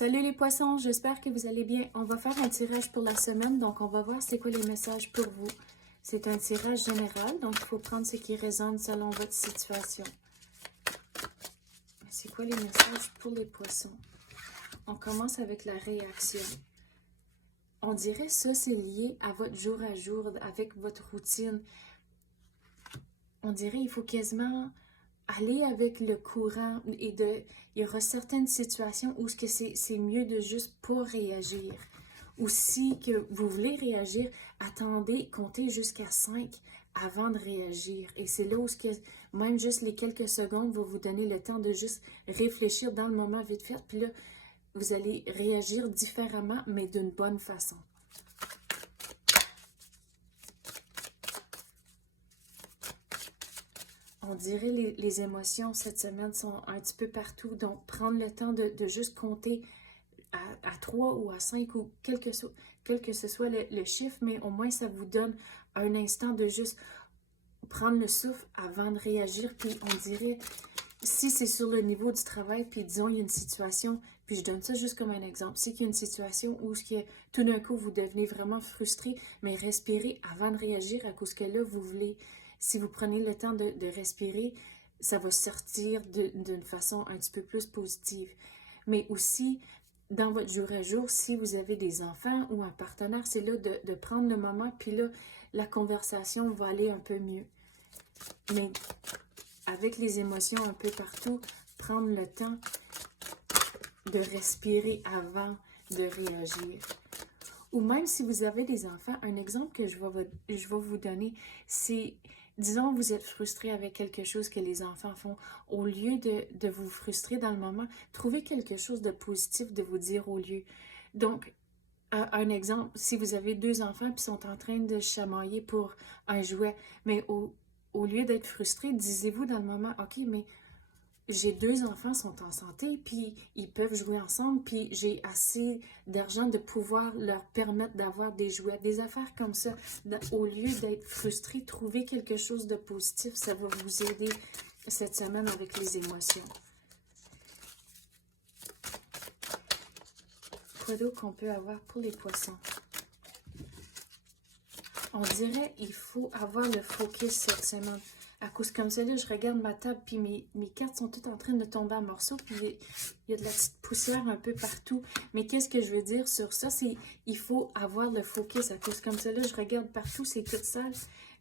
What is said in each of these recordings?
Salut les poissons, j'espère que vous allez bien. On va faire un tirage pour la semaine, donc on va voir c'est quoi les messages pour vous. C'est un tirage général, donc il faut prendre ce qui résonne selon votre situation. C'est quoi les messages pour les poissons? On commence avec la réaction. On dirait ça, c'est lié à votre jour à jour, avec votre routine. On dirait qu'il faut quasiment aller avec le courant et il y aura certaines situations où c'est mieux de juste pas réagir. Ou si que vous voulez réagir, attendez, comptez jusqu'à 5 avant de réagir. Et c'est là où même juste les quelques secondes vont vous donner le temps de juste réfléchir dans le moment vite fait. Puis là, vous allez réagir différemment, mais d'une bonne façon. On dirait les émotions cette semaine sont un petit peu partout. Donc, prendre le temps de juste compter à 3 ou à 5 ou quel que ce soit le chiffre, mais au moins ça vous donne un instant de juste prendre le souffle avant de réagir. Puis on dirait, si c'est sur le niveau du travail, puis disons il y a une situation, puis je donne ça juste comme un exemple, c'est qu'il y a une situation où tout d'un coup vous devenez vraiment frustré, mais respirez avant de réagir à cause que là vous voulez, si vous prenez le temps de respirer, ça va sortir d'une façon un petit peu plus positive. Mais aussi, dans votre jour à jour, si vous avez des enfants ou un partenaire, c'est là de prendre le moment, puis là, la conversation va aller un peu mieux. Mais avec les émotions un peu partout, prendre le temps de respirer avant de réagir. Ou même si vous avez des enfants, un exemple que je vais vous donner, c'est, disons, vous êtes frustré avec quelque chose que les enfants font. Au lieu de vous frustrer dans le moment, trouvez quelque chose de positif de vous dire au lieu. Donc, un exemple, si vous avez 2 enfants qui sont en train de chamailler pour un jouet, mais au lieu d'être frustré, disiez-vous dans le moment, OK, mais j'ai 2 enfants, sont en santé, puis ils peuvent jouer ensemble, puis j'ai assez d'argent de pouvoir leur permettre d'avoir des jouets, des affaires comme ça. Au lieu d'être frustré, trouver quelque chose de positif, ça va vous aider cette semaine avec les émotions. Quoi d'autre qu'on peut avoir pour les poissons? On dirait qu'il faut avoir le focus cette semaine. À cause comme ça, là, je regarde ma table, puis mes cartes sont toutes en train de tomber en morceaux, puis il y a de la petite poussière un peu partout. Mais qu'est-ce que je veux dire sur ça? C'est il faut avoir le focus. À cause comme ça, là, je regarde partout, c'est tout sale.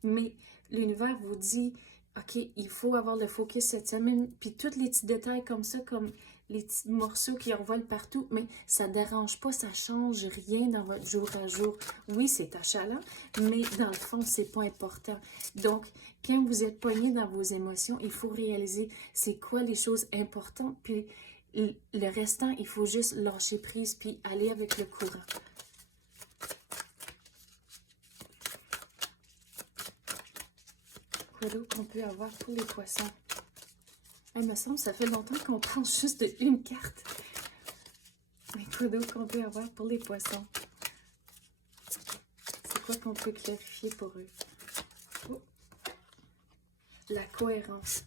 Mais l'univers vous dit, OK, il faut avoir le focus cette semaine. Puis tous les petits détails comme ça, comme les petits morceaux qui envolent partout, mais ça ne dérange pas, ça ne change rien dans votre jour à jour. Oui, c'est achalant, mais dans le fond, c'est pas important. Donc, quand vous êtes pogné dans vos émotions, il faut réaliser c'est quoi les choses importantes, puis le restant, il faut juste lâcher prise, puis aller avec le courant. Quoi d'autre qu'on peut avoir pour les poissons? Il me semble que ça fait longtemps qu'on prend juste une carte. Mais quoi d'autre qu'on peut avoir pour les poissons? C'est quoi qu'on peut clarifier pour eux? Oh. La cohérence.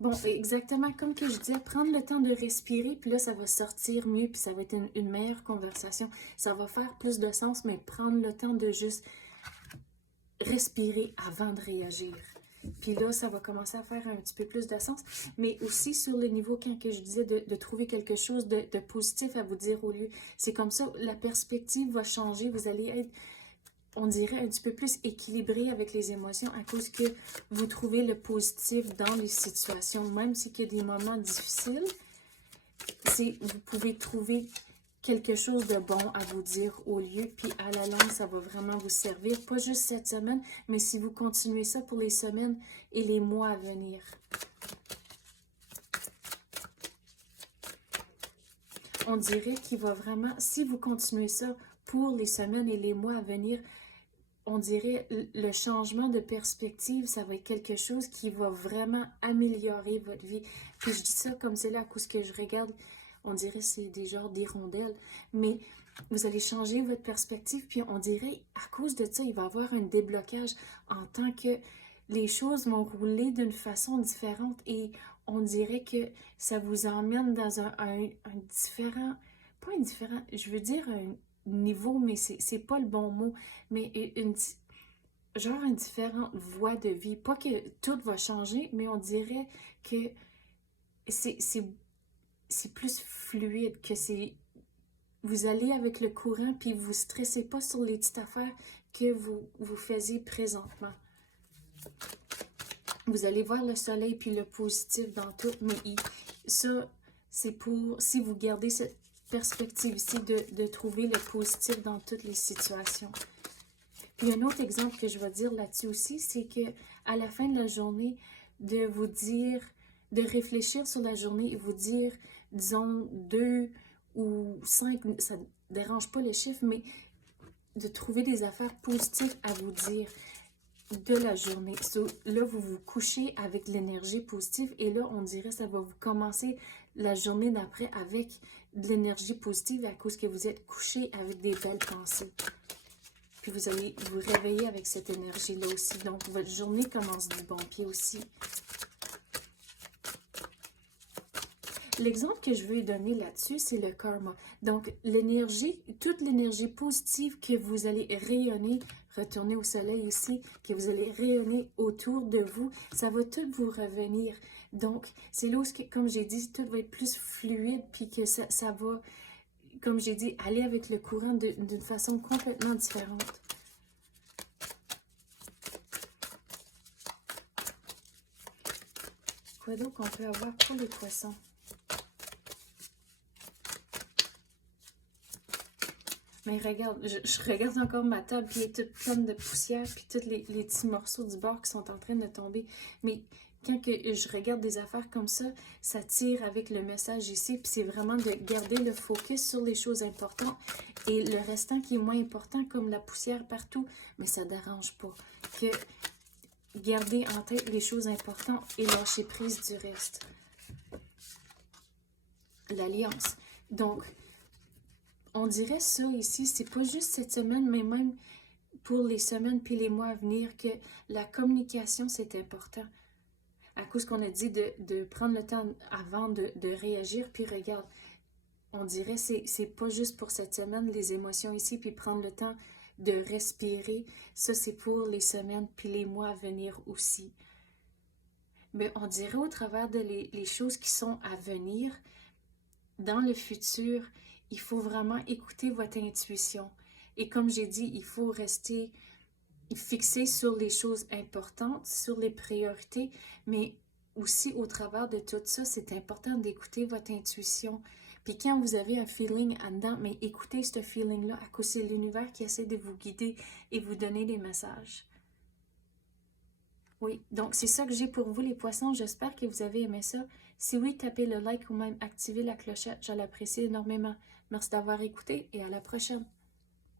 Bon, exactement comme que je disais, prendre le temps de respirer, puis là, ça va sortir mieux, puis ça va être une meilleure conversation. Ça va faire plus de sens, mais prendre le temps de juste respirer avant de réagir. Puis là, ça va commencer à faire un petit peu plus de sens. Mais aussi sur le niveau, quand que je disais de trouver quelque chose de positif à vous dire au lieu. C'est comme ça, la perspective va changer. Vous allez être, on dirait, un petit peu plus équilibré avec les émotions à cause que vous trouvez le positif dans les situations. Même s'il y a des moments difficiles, vous pouvez trouver quelque chose de bon à vous dire au lieu, puis à la longue, ça va vraiment vous servir, pas juste cette semaine, mais si vous continuez ça pour les semaines et les mois à venir. On dirait qu'il va vraiment, si vous continuez ça pour les semaines et les mois à venir, on dirait le changement de perspective, ça va être quelque chose qui va vraiment améliorer votre vie. Puis je dis ça comme c'est là à cause que je regarde, on dirait que c'est des genres d'hirondelles, mais vous allez changer votre perspective, puis on dirait, à cause de ça, il va y avoir un déblocage en tant que les choses vont rouler d'une façon différente et on dirait que ça vous emmène dans un différent pas indifférent, je veux dire un niveau, mais c'est pas le bon mot, mais genre une différente voie de vie. Pas que tout va changer, mais on dirait que c'est plus fluide, que c'est... Vous allez avec le courant, puis vous stressez pas sur les petites affaires que vous faisiez présentement. Vous allez voir le soleil puis le positif dans tout, mais ça, c'est pour, si vous gardez cette perspective ici de trouver le positif dans toutes les situations. Puis un autre exemple que je vais dire là-dessus aussi, c'est que à la fin de la journée, de vous dire, de réfléchir sur la journée et vous dire, disons, 2 ou 5, ça ne dérange pas le chiffre, mais de trouver des affaires positives à vous dire de la journée. So, là, vous vous couchez avec l'énergie positive et là, on dirait que ça va vous commencer la journée d'après avec de l'énergie positive à cause que vous êtes couché avec des belles pensées. Puis vous allez vous réveiller avec cette énergie-là aussi. Donc, votre journée commence du bon pied aussi. L'exemple que je veux donner là-dessus, c'est le karma. Donc, l'énergie, toute l'énergie positive que vous allez rayonner, retourner au soleil aussi, que vous allez rayonner autour de vous, ça va tout vous revenir. Donc, c'est là où, comme j'ai dit, tout va être plus fluide, puis que ça va, comme j'ai dit, aller avec le courant d'une façon complètement différente. Quoi d'autre qu'on peut avoir pour les poissons? Mais regarde, je regarde encore ma table, puis elle est toute pleine de poussière, puis tous les petits morceaux du bord qui sont en train de tomber. Mais quand que je regarde des affaires comme ça tire avec le message ici, puis c'est vraiment de garder le focus sur les choses importantes et le restant qui est moins important, comme la poussière partout, mais ça ne dérange pas. Que garder en tête les choses importantes et lâcher prise du reste. L'alliance. Donc, on dirait ça ici, c'est pas juste cette semaine, mais même pour les semaines puis les mois à venir, que la communication, c'est important. À cause qu'on a dit de prendre le temps avant de réagir, puis regarde, on dirait c'est pas juste pour cette semaine, les émotions ici, puis prendre le temps de respirer. Ça, c'est pour les semaines puis les mois à venir aussi. Mais on dirait au travers de les choses qui sont à venir, dans le futur, il faut vraiment écouter votre intuition. Et comme j'ai dit, il faut rester fixé sur les choses importantes, sur les priorités, mais aussi au travers de tout ça, c'est important d'écouter votre intuition. Puis quand vous avez un feeling en dedans, mais écoutez ce feeling-là, à cause c'est l'univers qui essaie de vous guider et vous donner des messages. Oui, donc c'est ça que j'ai pour vous les poissons. J'espère que vous avez aimé ça. Si oui, tapez le like ou même activez la clochette. Je l'apprécie énormément. Merci d'avoir écouté et à la prochaine.